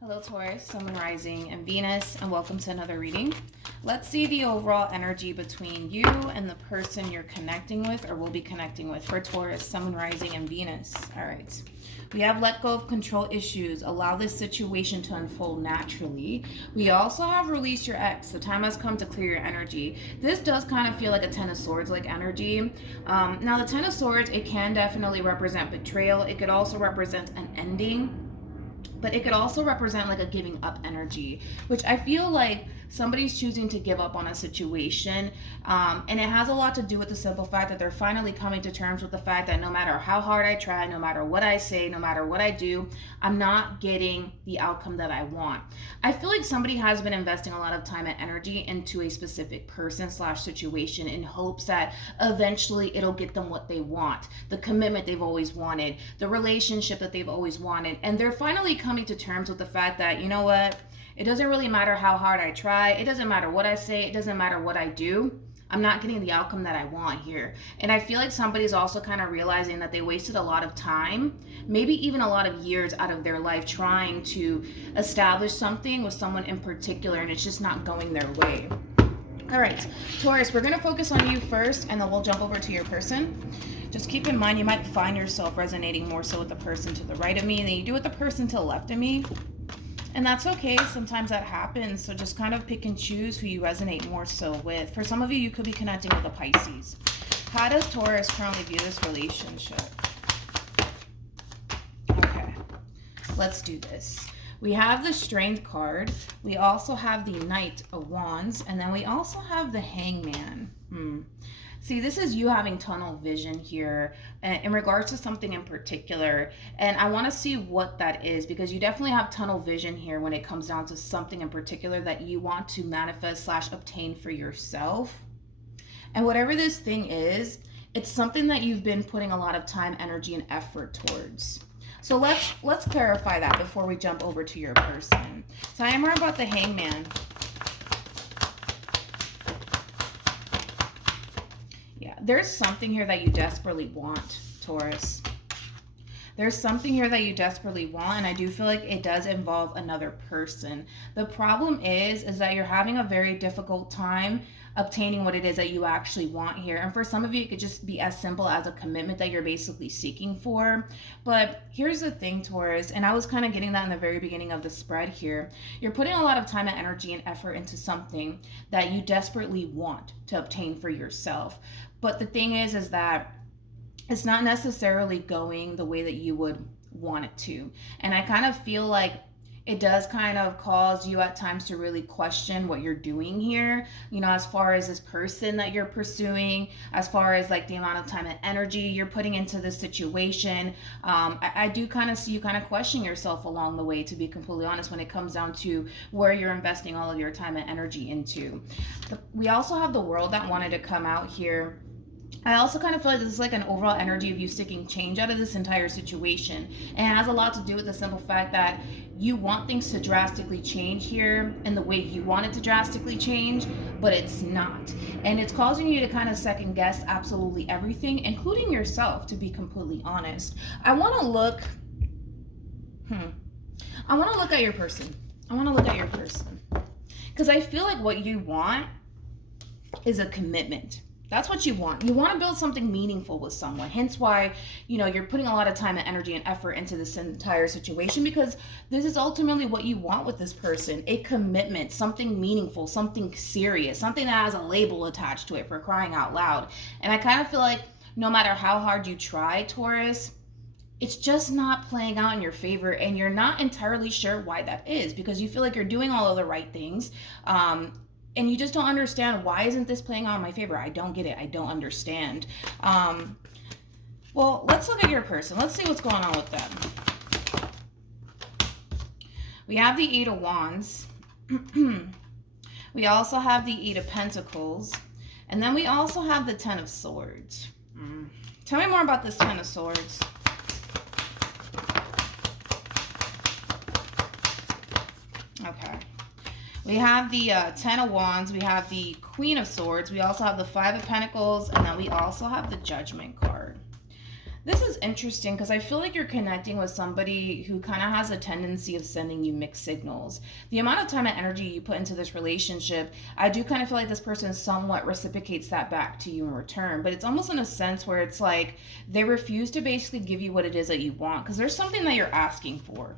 Hello Taurus, Sun, Rising, and Venus, and welcome to another reading. Let's see the overall energy between you and the person you're connecting with or will be connecting with for Taurus, Sun, Rising, and Venus. All right. We have let go of control issues. Allow this situation to unfold naturally. We also have release your ex. The time has come to clear your energy. This does kind of feel like a Ten of Swords like energy. Now the Ten of Swords, it can definitely represent betrayal. It could also represent an ending. But it could also represent like a giving up energy, which I feel like somebody's choosing to give up on a situation. And it has a lot to do with the simple fact that they're finally coming to terms with the fact that no matter how hard I try, no matter what I say, no matter what I do, I'm not getting the outcome that I want. I feel like somebody has been investing a lot of time and energy into a specific person / situation in hopes that eventually it'll get them what they want, the commitment they've always wanted, the relationship that they've always wanted. And they're finally coming to terms with the fact that, you know what, it doesn't really matter how hard I try, it doesn't matter what I say, it doesn't matter what I do, I'm not getting the outcome that I want here. And I feel like somebody's also kind of realizing that they wasted a lot of time, maybe even a lot of years out of their life trying to establish something with someone in particular, and it's just not going their way. All right, Taurus, we're going to focus on you first, and then we'll jump over to your person. Just keep in mind, you might find yourself resonating more so with the person to the right of me than you do with the person to the left of me. And that's okay. Sometimes that happens. So just kind of pick and choose who you resonate more so with. For some of you, you could be connecting with a Pisces. How does Taurus currently view this relationship? Okay, let's do this. We have the Strength card. We also have the Knight of Wands. And then we also have the Hangman. See, this is you having tunnel vision here in regards to something in particular. And I want to see what that is, because you definitely have tunnel vision here when it comes down to something in particular that you want to manifest / obtain for yourself. And whatever this thing is, it's something that you've been putting a lot of time, energy, and effort towards. So let's clarify that before we jump over to your person. So I am more about the Hangman. There's something here that you desperately want, Taurus. There's something here that you desperately want, and I do feel like it does involve another person. The problem is that you're having a very difficult time obtaining what it is that you actually want here. And for some of you, it could just be as simple as a commitment that you're basically seeking for. But here's the thing, Taurus, and I was kind of getting that in the very beginning of the spread here. You're putting a lot of time and energy and effort into something that you desperately want to obtain for yourself. But the thing is that it's not necessarily going the way that you would want it to. And I kind of feel like it does kind of cause you at times to really question what you're doing here, you know, as far as this person that you're pursuing, as far as like the amount of time and energy you're putting into this situation. I do kind of see you kind of questioning yourself along the way, to be completely honest, when it comes down to where you're investing all of your time and energy into. We also have the World that wanted to come out here. I also kind of feel like this is like an overall energy of you sticking change out of this entire situation. And it has a lot to do with the simple fact that you want things to drastically change here in the way you want it to drastically change, but it's not. And it's causing you to kind of second guess absolutely everything, including yourself, to be completely honest. I want to look at your person. Because I feel like what you want is a commitment. That's what you want. You want to build something meaningful with someone. Hence why, you know, you're putting a lot of time and energy and effort into this entire situation, because this is ultimately what you want with this person. A commitment, something meaningful, something serious, something that has a label attached to it, for crying out loud. And I kind of feel like no matter how hard you try, Taurus, it's just not playing out in your favor, and you're not entirely sure why that is, because you feel like you're doing all of the right things. And you just don't understand, why isn't this playing out in my favor? I don't get it. I don't understand. Well, let's look at your person. Let's see what's going on with them. We have the Eight of Wands. We also have the Eight of Pentacles. And then we also have the Ten of Swords. Tell me more about this Ten of Swords. Okay. We have the Ten of Wands, we have the Queen of Swords, we also have the Five of Pentacles, and then we also have the Judgment card. This is interesting because I feel like you're connecting with somebody who kind of has a tendency of sending you mixed signals. The amount of time and energy you put into this relationship, I do kind of feel like this person somewhat reciprocates that back to you in return. But it's almost in a sense where it's like they refuse to basically give you what it is that you want because there's something that you're asking for.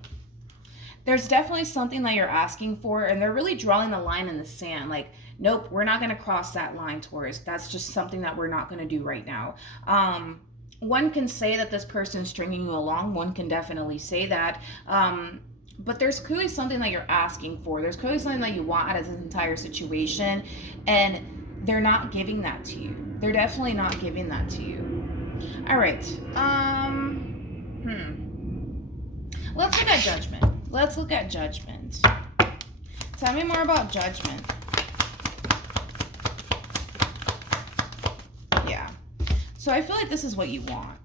There's definitely something that you're asking for, and they're really drawing the line in the sand. Like, nope, we're not going to cross that line, Taurus. That's just something that we're not going to do right now. One can say that this person's stringing you along. One can definitely say that. But there's clearly something that you're asking for. There's clearly something that you want out of this entire situation. And they're not giving that to you. They're definitely not giving that to you. All right. Let's look at Judgment. Let's look at Judgment. Tell me more about Judgment. Yeah. So I feel like this is what you want.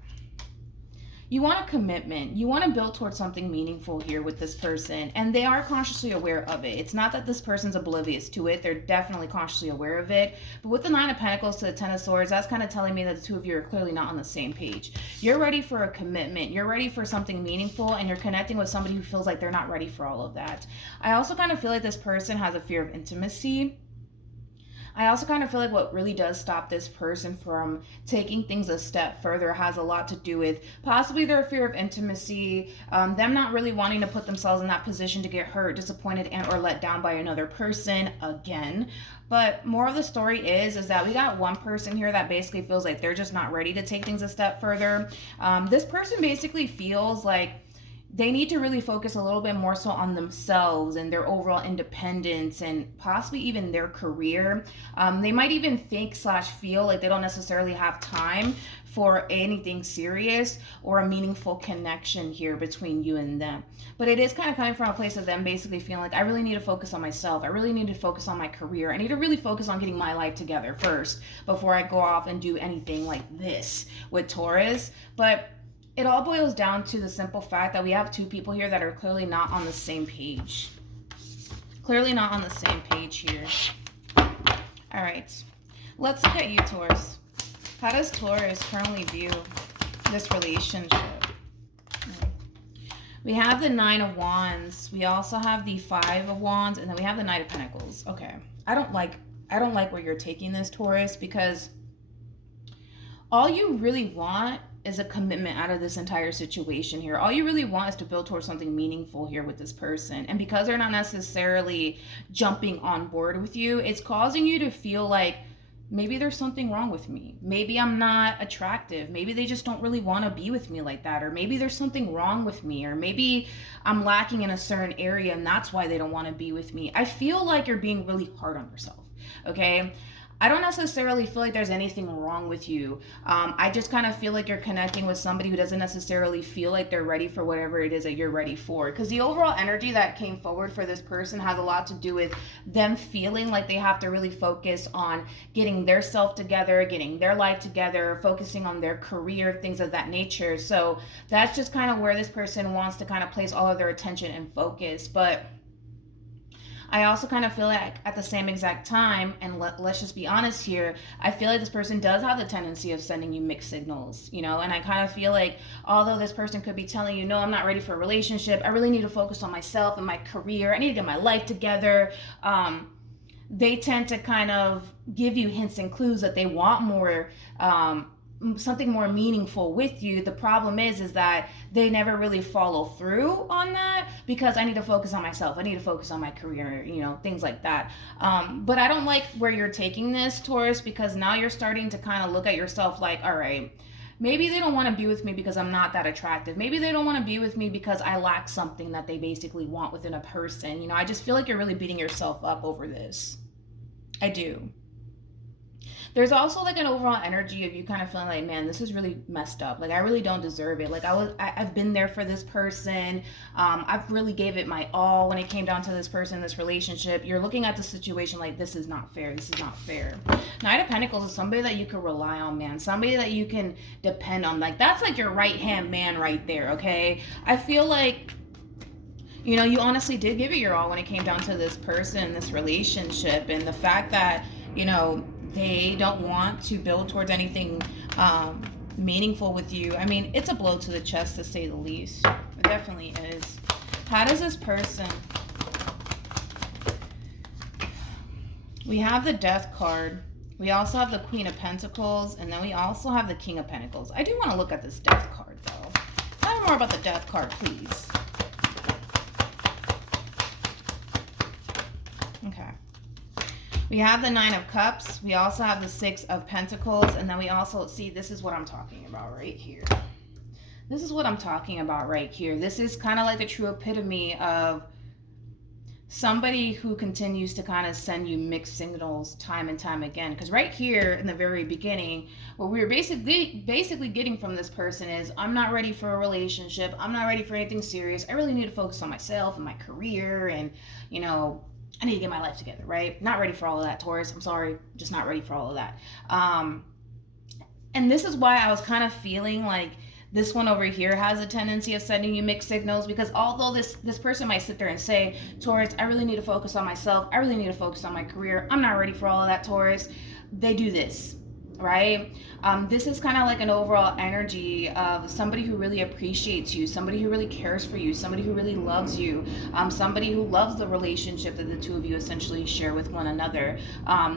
You want a commitment. You want to build towards something meaningful here with this person. And they are consciously aware of it. It's not that this person's oblivious to it. They're definitely consciously aware of it. But with the Nine of Pentacles to the Ten of Swords, that's kind of telling me that the two of you are clearly not on the same page. You're ready for a commitment. You're ready for something meaningful. And you're connecting with somebody who feels like they're not ready for all of that. I also kind of feel like this person has a fear of intimacy. I also kind of feel like what really does stop this person from taking things a step further has a lot to do with possibly their fear of intimacy, them not really wanting to put themselves in that position to get hurt, disappointed, and or let down by another person again. But more of the story is that we got one person here that basically feels like they're just not ready to take things a step further. This person basically feels like they need to really focus a little bit more so on themselves and their overall independence and possibly even their career. They might even think / feel like they don't necessarily have time for anything serious or a meaningful connection here between you and them. But it is kind of coming from a place of them basically feeling like, I really need to focus on myself. I really need to focus on my career. I need to really focus on getting my life together first before I go off and do anything like this with Taurus. But it all boils down to the simple fact that we have two people here that are clearly not on the same page. Clearly not on the same page here. All right. Let's look at you, Taurus. How does Taurus currently view this relationship? We have the Nine of Wands. We also have the Five of Wands. And then we have the Knight of Pentacles. Okay. I don't like where you're taking this, Taurus, because all you really want is a commitment out of this entire situation here. All you really want is to build towards something meaningful here with this person. And because they're not necessarily jumping on board with you, it's causing you to feel like maybe there's something wrong with me. Maybe I'm not attractive. Maybe they just don't really want to be with me like that. Or maybe there's something wrong with me. Or maybe I'm lacking in a certain area and that's why they don't want to be with me. I feel like you're being really hard on yourself. Okay? I don't necessarily feel like there's anything wrong with you. I just kind of feel like you're connecting with somebody who doesn't necessarily feel like they're ready for whatever it is that you're ready for. Because the overall energy that came forward for this person has a lot to do with them feeling like they have to really focus on getting their self together, getting their life together, focusing on their career, things of that nature. So that's just kind of where this person wants to kind of place all of their attention and focus. But I also kind of feel like at the same exact time, and let's just be honest here, I feel like this person does have the tendency of sending you mixed signals, you know, and I kind of feel like although this person could be telling you, no, I'm not ready for a relationship, I really need to focus on myself and my career, I need to get my life together, they tend to kind of give you hints and clues that they want more, something more meaningful with you. The problem is that they never really follow through on that because I need to focus on myself. I need to focus on my career, you know, things like that. But I don't like where you're taking this, Taurus, because now you're starting to kind of look at yourself like, all right, maybe they don't want to be with me because I'm not that attractive. Maybe they don't want to be with me because I lack something that they basically want within a person. You know, I just feel like you're really beating yourself up over this. I do. There's also like an overall energy of you kind of feeling like, man, this is really messed up. Like I really don't deserve it. Like I've been there for this person. I've really gave it my all when it came down to this person, this relationship. You're looking at the situation like this is not fair. This is not fair. Knight of Pentacles is somebody that you can rely on, man. Somebody that you can depend on. Like that's like your right hand man right there. Okay. I feel like, you know, you honestly did give it your all when it came down to this person, this relationship, and the fact that, you know, they don't want to build towards anything meaningful with you. I mean, it's a blow to the chest to say the least. It definitely is. How does this person... We have the Death card. We also have the Queen of Pentacles, and then we also have the King of Pentacles. I do want to look at this Death card, though. Tell me more about the Death card, please. Okay. We have the Nine of Cups. We also have the Six of Pentacles, and then we also, see, this is what I'm talking about right here. This is what I'm talking about right here. This is kind of like the true epitome of somebody who continues to kind of send you mixed signals time and time again. Because right here in the very beginning, what we're basically getting from this person is, I'm not ready for a relationship. I'm not ready for anything serious. I really need to focus on myself and my career, and, you know, I need to get my life together, right? Not ready for all of that, Taurus. I'm sorry, just not ready for all of that. And this is why I was kind of feeling like this one over here has a tendency of sending you mixed signals, because although this person might sit there and say, Taurus, I really need to focus on myself. I really need to focus on my career. I'm not ready for all of that, Taurus. They do this, right? This is kind of like an overall energy of somebody who really appreciates you, somebody who really cares for you, somebody who really loves you, somebody who loves the relationship that the two of you essentially share with one another.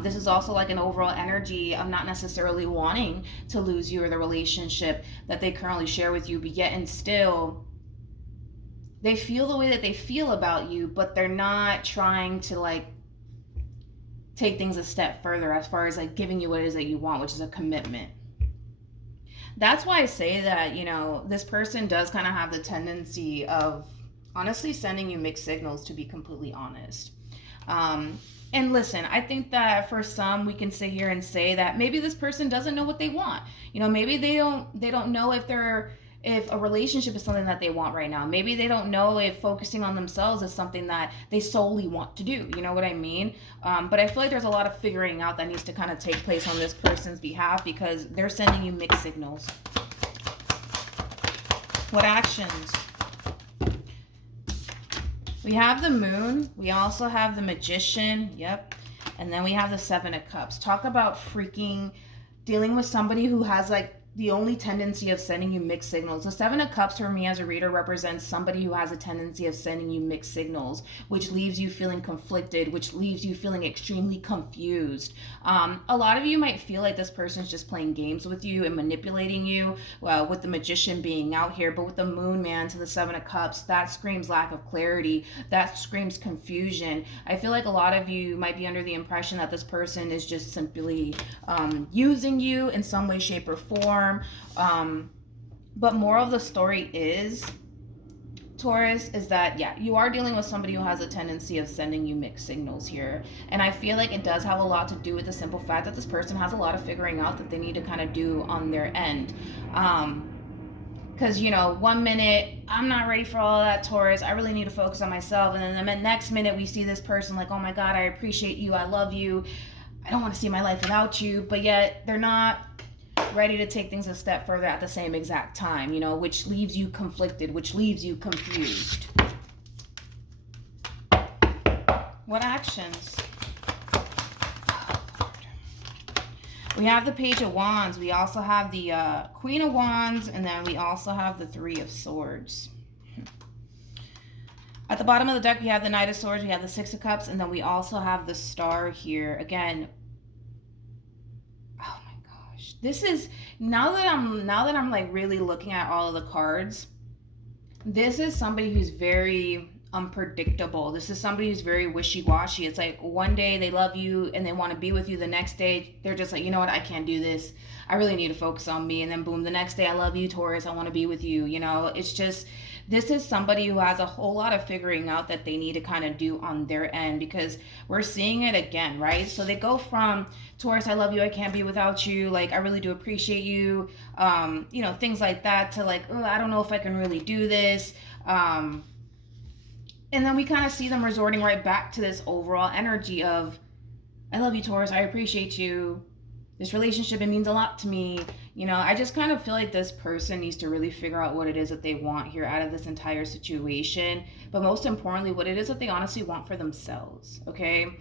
This is also like an overall energy of not necessarily wanting to lose you or the relationship that they currently share with you, but yet and still they feel the way that they feel about you, but they're not trying to like take things a step further as far as like giving you what it is that you want, which is a commitment. That's why I say that, you know, this person does kind of have the tendency of honestly sending you mixed signals, to be completely honest. And listen, I think that for some, we can sit here and say that maybe this person doesn't know what they want. You know, maybe they don't know if a relationship is something that they want right now. Maybe they don't know if focusing on themselves is something that they solely want to do. You know what I mean? But I feel like there's a lot of figuring out that needs to kind of take place on this person's behalf, because they're sending you mixed signals. What actions? We have the Moon. We also have the Magician. Yep. And then we have the Seven of Cups. Talk about freaking dealing with somebody who has like the only tendency of sending you mixed signals. The Seven of Cups for me as a reader represents somebody who has a tendency of sending you mixed signals, which leaves you feeling conflicted, which leaves you feeling extremely confused. A lot of you might feel like this person's just playing games with you and manipulating you, with the Magician being out here, but with the Moon man to the Seven of Cups, that screams lack of clarity. That screams confusion. I feel like a lot of you might be under the impression that this person is just simply using you in some way, shape, or form. But moral of the story is, Taurus, is that, yeah, you are dealing with somebody who has a tendency of sending you mixed signals here. And I feel like it does have a lot to do with the simple fact that this person has a lot of figuring out that they need to kind of do on their end. Because, you know, 1 minute, I'm not ready for all of that, Taurus. I really need to focus on myself. And then the next minute we see this person like, oh my God, I appreciate you. I love you. I don't want to see my life without you. But yet they're not ready to take things a step further at the same exact time, you know, which leaves you conflicted, which leaves you confused. What actions? We have the Page of Wands. We also have the Queen of Wands, and then we also have the Three of Swords. At the bottom of the deck, we have the Knight of Swords, we have the Six of Cups, and then we also have the Star here. Again, this is, now that I'm like really looking at all of the cards, this is somebody who's very unpredictable. This is somebody who's very wishy-washy. It's like one day they love you and they want to be with you. The next day they're just like, you know what, I can't do this. I really need to focus on me. And then boom, the next day, I love you, Taurus. I want to be with you. You know, it's just, this is somebody who has a whole lot of figuring out that they need to kind of do on their end, because we're seeing it again, right? So they go from, Taurus, I love you, I can't be without you, like, I really do appreciate you, you know, things like that, to like, oh, I don't know if I can really do this. And then we kind of see them resorting right back to this overall energy of, I love you, Taurus, I appreciate you, this relationship, it means a lot to me. You know, I just kind of feel like this person needs to really figure out what it is that they want here out of this entire situation. But most importantly, what it is that they honestly want for themselves, okay?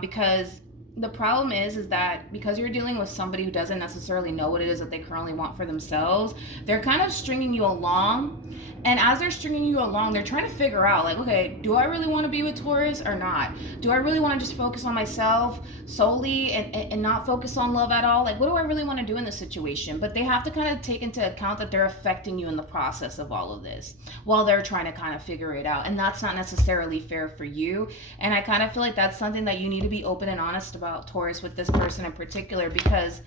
Because the problem is that because you're dealing with somebody who doesn't necessarily know what it is that they currently want for themselves, they're kind of stringing you along. And as they're stringing you along, they're trying to figure out, like, okay, do I really want to be with Taurus or not? Do I really want to just focus on myself solely and not focus on love at all? Like, what do I really want to do in this situation? But they have to kind of take into account that they're affecting you in the process of all of this while they're trying to kind of figure it out. And that's not necessarily fair for you. And I kind of feel like that's something that you need to be open and honest about, Taurus, with this person in particular, because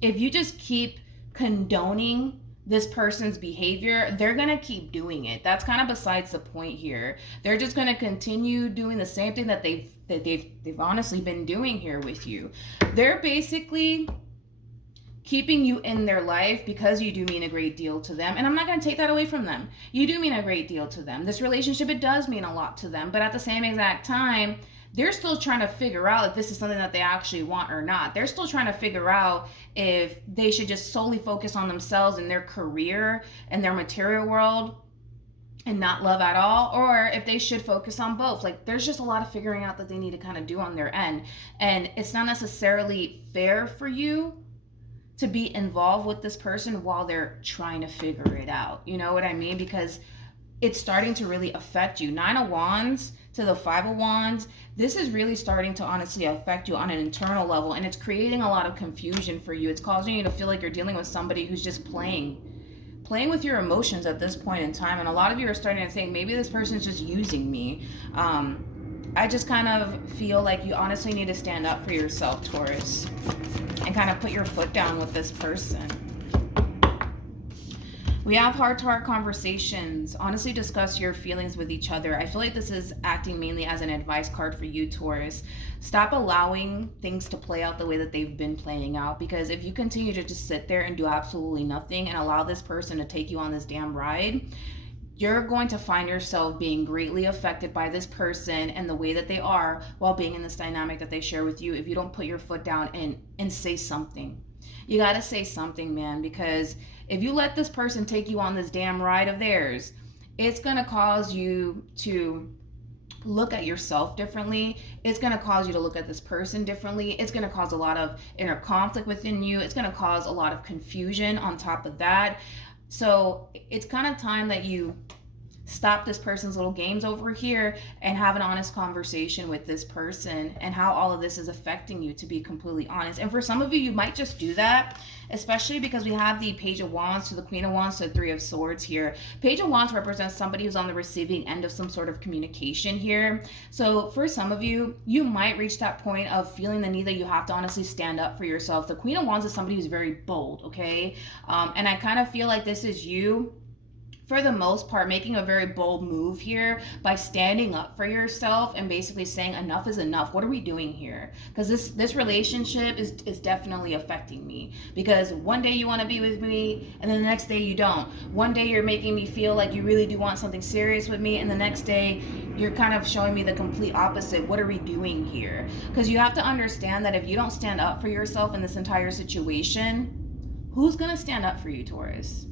if you just keep condoning this person's behavior, they're going to keep doing it. That's kind of besides the point here. They're just going to continue doing the same thing that they've honestly been doing here with you. They're basically keeping you in their life because you do mean a great deal to them. And I'm not going to take that away from them. You do mean a great deal to them. This relationship, it does mean a lot to them. But at the same exact time, they're still trying to figure out if this is something that they actually want or not. They're still trying to figure out if they should just solely focus on themselves and their career and their material world and not love at all, or if they should focus on both. Like, there's just a lot of figuring out that they need to kind of do on their end. And it's not necessarily fair for you to be involved with this person while they're trying to figure it out. You know what I mean? Because it's starting to really affect you. 9 of Wands to the 5 of Wands, this is really starting to honestly affect you on an internal level, and it's creating a lot of confusion for you. It's causing you to feel like you're dealing with somebody who's just playing with your emotions at this point in time, and a lot of you are starting to think, maybe this person's just using me. I just kind of feel like you honestly need to stand up for yourself, Taurus, and kind of put your foot down with this person. We have heart-to-heart conversations. Honestly, discuss your feelings with each other. I feel like this is acting mainly as an advice card for you, Taurus. Stop allowing things to play out the way that they've been playing out, because if you continue to just sit there and do absolutely nothing and allow this person to take you on this damn ride, you're going to find yourself being greatly affected by this person and the way that they are while being in this dynamic that they share with you if you don't put your foot down and say something. You got to say something, man, because if you let this person take you on this damn ride of theirs, it's going to cause you to look at yourself differently. It's going to cause you to look at this person differently. It's going to cause a lot of inner conflict within you. It's going to cause a lot of confusion on top of that. So it's kind of time that you stop this person's little games over here and have an honest conversation with this person and how all of this is affecting you, to be completely honest. And for some of you, you might just do that, especially because we have the Page of Wands to the Queen of Wands to the 3 of Swords here. Page of Wands represents somebody who's on the receiving end of some sort of communication here. So for some of you, you might reach that point of feeling the need that you have to honestly stand up for yourself. The Queen of Wands is somebody who's very bold, okay? And I kind of feel like this is you, for the most part, making a very bold move here by standing up for yourself and basically saying enough is enough. What are we doing here? Because this relationship is definitely affecting me, because one day you want to be with me and then the next day you don't. One day you're making me feel like you really do want something serious with me, and the next day you're kind of showing me the complete opposite. What are we doing here? Because you have to understand that if you don't stand up for yourself in this entire situation, who's going to stand up for you, Taurus?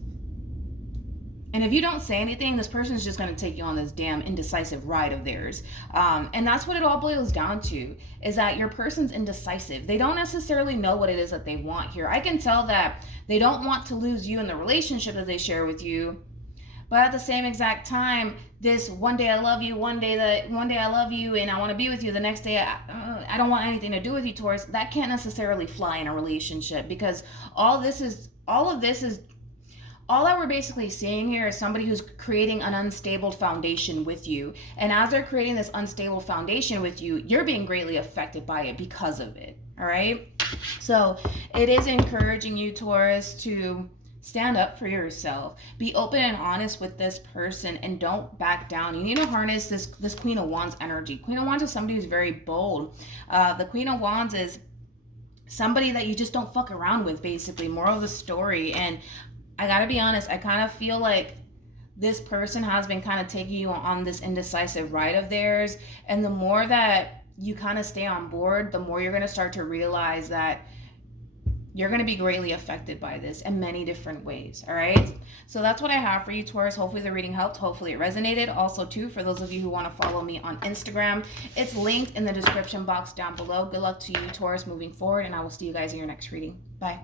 And if you don't say anything, this person's just going to take you on this damn indecisive ride of theirs. And that's what it all boils down to, is that your person's indecisive. They don't necessarily know what it is that they want here. I can tell that they don't want to lose you in the relationship that they share with you. But at the same exact time, this one day I love you, one day I love you and I want to be with you, the next day I don't want anything to do with you, Taurus. That can't necessarily fly in a relationship, because all that we're basically seeing here is somebody who's creating an unstable foundation with you. And as they're creating this unstable foundation with you, you're being greatly affected by it because of it. All right. So it is encouraging you, Taurus, to stand up for yourself. Be open and honest with this person and don't back down. You need to harness this Queen of Wands energy. Queen of Wands is somebody who's very bold. The Queen of Wands is somebody that you just don't fuck around with, basically. Moral of the story. And I gotta be honest, I kind of feel like this person has been kind of taking you on this indecisive ride of theirs. And the more that you kind of stay on board, the more you're going to start to realize that you're going to be greatly affected by this in many different ways. All right. So that's what I have for you, Taurus. Hopefully the reading helped. Hopefully it resonated. Also, too, for those of you who want to follow me on Instagram, it's linked in the description box down below. Good luck to you, Taurus, moving forward. And I will see you guys in your next reading. Bye.